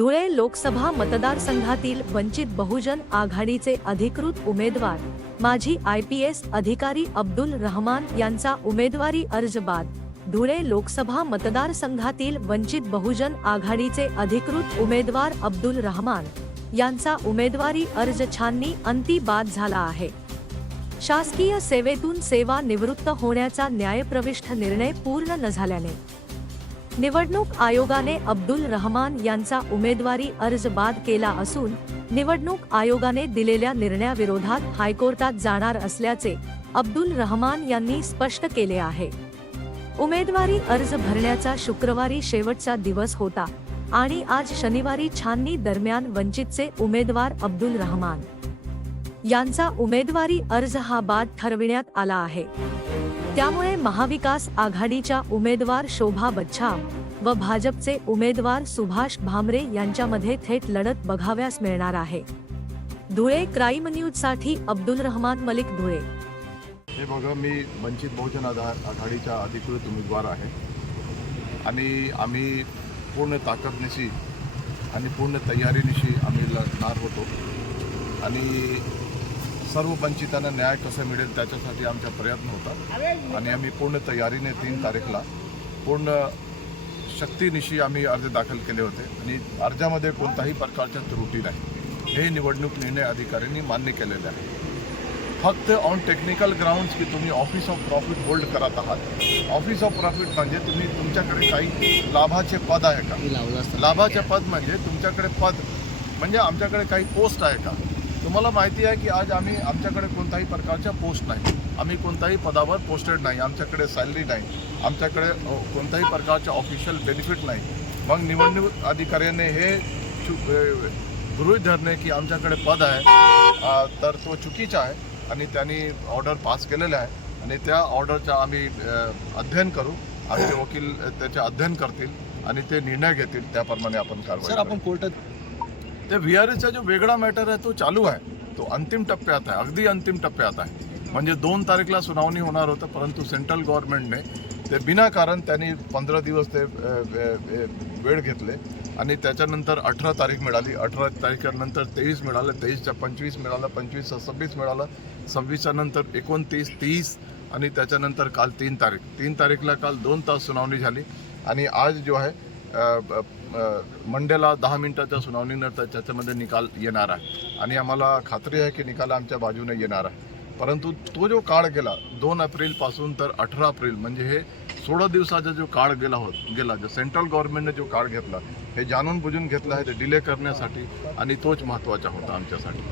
धुळे लोकसभा मतदारसंघातील वंचित बहुजन आघाडीचे अधिकृत उमेदवार. माजी आय पी एस अधिकारी अब्दुल रहमान यांचा उमेदवारी अर्ज बाद. धुळे लोकसभा मतदारसंघातील वंचित बहुजन आघाडीचे अधिकृत उमेदवार अब्दुल रहमान यांचा उमेदवारी अर्ज छाननी अंती बाद झाला आहे. शासकीय सेवेतून सेवा निवृत्त होण्याचा न्यायप्रविष्ठ निर्णय पूर्ण न झाल्याने निवडणूक आयोगाने अब्दुल रहमान यांचा उमेदवारी अर्ज बाद केला असून निवडणूक आयोगाने दिलेल्या निर्णयाविरोधात हायकोर्टात जाणार असल्याचे अब्दुल रहमान यांनी स्पष्ट केले आहे. उमेदवारी अर्ज भरण्याचा शुक्रवारी शेवटचा दिवस होता आणि आज शनिवारी छाननी दरम्यान वंचितचे उमेदवार अब्दुल रहमान. यांचा उमेदवारी अर्ज हा बाद ठरविण्यात आला आहे. त्यामुळे महाविकास आघाडीच्या उमेदवार शोभा बच्छाव व भाजपचे उमेदवार सुभाष भामरे यांच्यामध्ये थेट लढत बघाव्यास मिळणार आहे. धुळे क्राईम न्यूजसाठी अब्दुल रहमान मलिक धुळे. हे बघा मी वंचित बहुजन आधार आघाडीचा अधिकृत उमेदवार आहे. आणि आम्ही पूर्ण ताकदनिशी आणि पूर्ण तयारीनिशी आम्ही लढणार होतो. आणि सर्व वंचितांना न्याय कसा मिळेल त्याच्यासाठी आमचा प्रयत्न होता आणि आम्ही पूर्ण तयारीने तीन तारीखला पूर्ण शक्तीनिशी आम्ही अर्ज दाखल केले होते. आणि अर्जामध्ये कोणताही प्रकारच्या त्रुटी नाही. हे निवडणूक निर्णय अधिकाऱ्यांनी मान्य केलेले आहे. फक्त ऑन टेक्निकल ग्राउंड्स की तुम्ही ऑफिस ऑफ प्रॉफिट होल्ड करत आहात. ऑफिस ऑफ प्रॉफिट म्हणजे तुम्ही तुमच्याकडे काही लाभाचे पद आहे का? लाभाचे पद म्हणजे तुमच्याकडे पद म्हणजे आमच्याकडे काही पोस्ट आहे का? तुम्हाला माहिती आहे की आज आम्ही आमच्याकडे कोणताही प्रकारच्या पोस्ट नाही. आम्ही कोणताही पदावर पोस्टेड नाही. आमच्याकडे सॅलरी नाही. आमच्याकडे कोणत्याही प्रकारचे ऑफिशियल बेनिफिट नाही. मग निवडणूक अधिकाऱ्याने हे गृहीत धरणे की आमच्याकडे पद आहे तर तो चुकीचा आहे आणि त्यांनी ऑर्डर पास केलेलं आहे आणि त्या ऑर्डरचा आम्ही अध्ययन करू. आमचे वकील त्याचे अध्ययन करतील आणि ते निर्णय घेतील. त्याप्रमाणे आपण कारवाई. आपण कोर्टात ते व्ही आर एसचा जो वेगळा मॅटर आहे तो चालू आहे. तो अंतिम टप्प्यात आहे अगदी अंतिम टप्प्यात आहे. म्हणजे दोन तारीखला सुनावणी होणार होतं परंतु सेंट्रल गव्हर्नमेंटने ते विनाकारण त्यांनी पंधरा दिवस ते वेळ घेतले. आणि त्याच्यानंतर अठरा तारीख मिळाली. अठरा तारखेनंतर तेवीस मिळालं तेवीसच्या पंचवीस मिळालं पंचवीसचं सव्वीस मिळालं सव्वीसच्या नंतर एकोणतीस तीस आणि त्याच्यानंतर काल तीन तारीख. तीन तारीखला काल दोन तास सुनावणी झाली. आणि आज जो आहे मंडेला दहा मिनिटाच्या सुनावणीनंतर त्याच्यामध्ये निकाल येणार आहे. आणि आम्हाला खात्री आहे की निकाल आमच्या बाजूने येणार आहे. परंतु तो जो काळ गेला दोन एप्रिलपासून तर अठरा एप्रिल म्हणजे हे सोळा दिवसाचा जो काळ गेला होत गेला जो सेंट्रल गव्हर्नमेंटने जो काळ घेतला हे जाणून बुजून घेतला आहे ते डिले करण्यासाठी आणि तोच महत्त्वाचा होता आमच्यासाठी.